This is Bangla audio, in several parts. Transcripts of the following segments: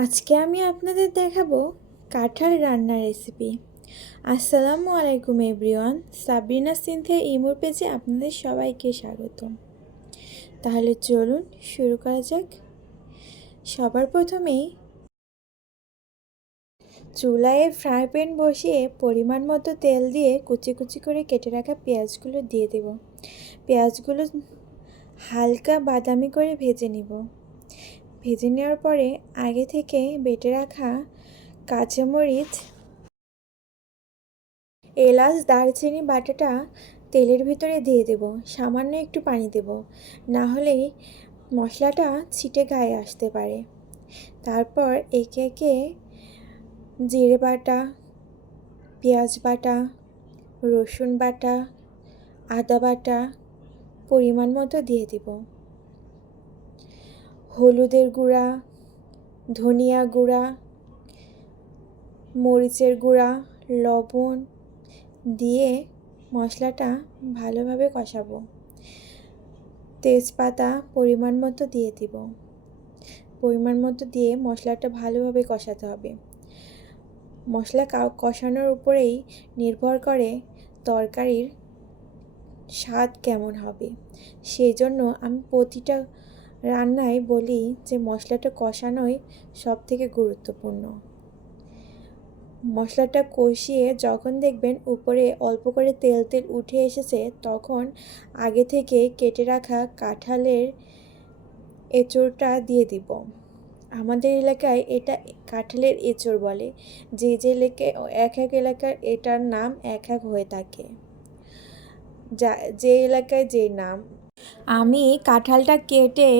আজকে আমি আপনাদের দেখাবো কাঁঠাল রান্নার রেসিপি আসসালামু আলাইকুম এভরিওয়ান, সাবরিনা সিনথিয়া ইমোর পেজে আপনাদের সবাইকে স্বাগত তাহলে চলুন শুরু করা যাক। সবার প্রথমেই চুলায় ফ্রাই প্যান বসিয়ে পরিমাণ মতো তেল দিয়ে কুচি কুচি করে কেটে রাখা পেঁয়াজগুলো দিয়ে দেব। পেঁয়াজগুলো হালকা বাদামি করে ভেজে নিব। ভেজে নেওয়ার পরে আগে থেকে বেটে রাখা কাঁচামরিচ, এলাচ, দারচিনি, বাটাটা তেলের ভিতরে দিয়ে দেব। সামান্য একটু পানি দেব। না হলে মশলাটা ছিটে গায়ে আসতে পারে। তারপর একে একে জিরে বাটা, পেঁয়াজ বাটা, রসুন বাটা, আদা বাটা পরিমাণ মতো দিয়ে দেব। হলুদের গুঁড়া, ধনিয়া গুঁড়া, মরিচের গুঁড়া, লবণ দিয়ে মশলাটা ভালোভাবে কষাবো। তেজপাতা পরিমাণ মতো দিয়ে দিব। পরিমাণ মতো দিয়ে মশলাটা ভালোভাবে কষাতে হবে। মশলা কষানোর উপরেই নির্ভর করে তরকারির স্বাদ কেমন হবে। সেই জন্য আমি প্রতিটা রান্নায় বলি যে মশলাটা কষানোই সব থেকে গুরুত্বপূর্ণ। মশলাটা কষিয়ে যখন দেখবেন উপরে অল্প করে তেল তেল উঠে এসেছে, তখন আগে থেকে কেটে রাখা কাঁঠালের এঁচড়টা দিয়ে দিব। আমাদের এলাকায় এটা কাঁঠালের এঁচড় বলে। যে যে এলাকায়, এক এক এলাকার এটার নাম এক এক হয়ে থাকে। যা, যে এলাকায় যে নাম আমি কাঁঠালটা কেটে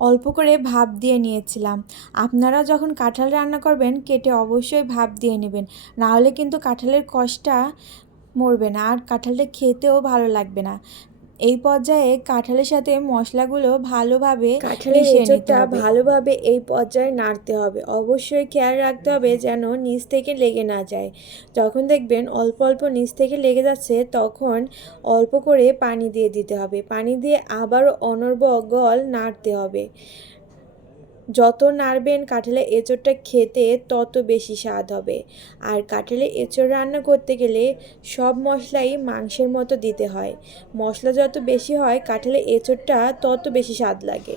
অল্প করে ভাপ দিয়ে নিয়েছিলাম। আপনারা যখন কাঁঠাল রান্না করবেন, কেটে অবশ্যই ভাপ দিয়ে নেবেন। নাহলে কিন্তু কাঁঠালের কষটা মরবে না, আর কাঁঠালটা খেতেও ভালো লাগবে না। এই পর্যায়ে কাঁঠালের সাথে মশলাগুলো ভালোভাবে কাঁঠালের এঁচোড়টা ভালোভাবে এই পর্যায়ে নাড়তে হবে। অবশ্যই খেয়াল রাখতে হবে যেন নিচ থেকে লেগে না যায়। যখন দেখবেন অল্প অল্প নিচ থেকে লেগে যাচ্ছে তখন অল্প করে পানি দিয়ে দিতে হবে। পানি দিয়ে আবারও অনর্বগল নাড়তে হবে। যত নাড়বেন কাঁঠালের এঁচোড়টা খেতে তত বেশি স্বাদ হবে। আর কাঁঠালের এঁচোড় রান্না করতে গেলে সব মশলাই মাংসের মতো দিতে হয়। মশলা যত বেশি হয়, কাঁঠালের এঁচোড়টা তত বেশি স্বাদ লাগে।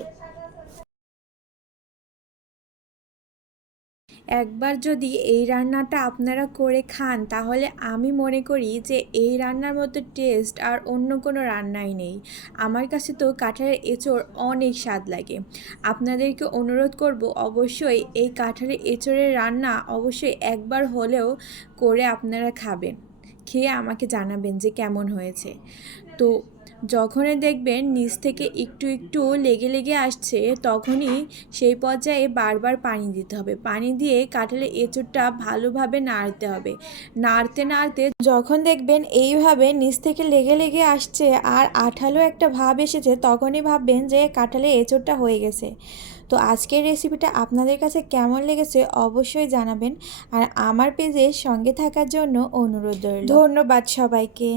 একবার যদি এই রান্নাটা আপনারা করে খান, তাহলে আমি মনে করি যে এই রান্নার মতো টেস্ট আর অন্য কোনো রান্নাই নেই। আমার কাছে তো কাঁঠালের এঁচড় অনেক স্বাদ লাগে। আপনাদেরকে অনুরোধ করব অবশ্যই এই কাঁঠালের এঁচড়ের রান্না অবশ্যই একবার হলেও করে আপনারা খাবেন। খেয়ে আমাকে জানাবেন যে কেমন হয়েছে। তো যখনই দেখবেন নিচ থেকে একটু একটু লেগে লেগে আসছে, তখনই সেই পর্যায়ে বারবার পানি দিতে হবে। পানি দিয়ে কাঁঠালের এঁচড়টা ভালোভাবে নাড়তে হবে। নাড়তে নাড়তে যখন দেখবেন এইভাবে নিচ থেকে লেগে লেগে আসছে আর আঠালো একটা ভাব এসেছে, তখনই ভাববেন যে কাঁঠালের এঁচড়টা হয়ে গেছে। তো আজকের রেসিপিটা আপনাদের কাছে কেমন লেগেছে অবশ্যই জানাবেন। আর আমার পেজের সঙ্গে থাকার জন্য অনুরোধ রইল। ধন্যবাদ সবাইকে।